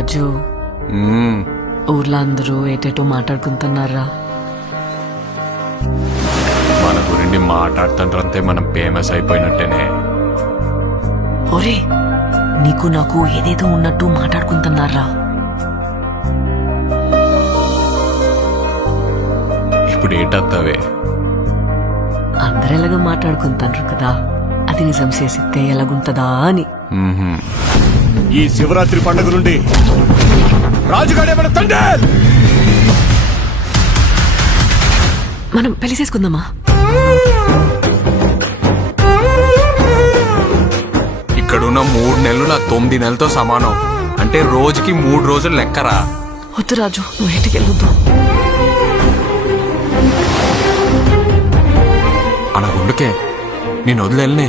రాజు ఊర్లో అందరూ ఏటేటో మాట్లాడుకుంటున్నారా మన గురించి మాట్లాడుతుంటే మనం ఫేమస్ అయిపోయినట్టేనే ఒరే నీకు నాకు ఏదేదో ఉన్నట్టు మాట్లాడుకుంటున్నారా ఇప్పుడు ఏటత్తావే అందరు ఎలాగో మాట్లాడుకుంటారు కదా అది నిజం చేసి ఎలాగుంటదా అని ఈ శివరాత్రి పండుగ నుండి రాజుగాడే మన తండ్రి మనం పెళ్లి చేసుకుందామా ఇక్కడున్న మూడు నెలలు నా తొమ్మిది నెలలతో సమానం అంటే రోజుకి మూడు రోజులు లెక్కరా వద్దు రాజు నువ్వు ఇంటికి వెళ్ళొద్దు అలా నేను వదిలేళ్ళనే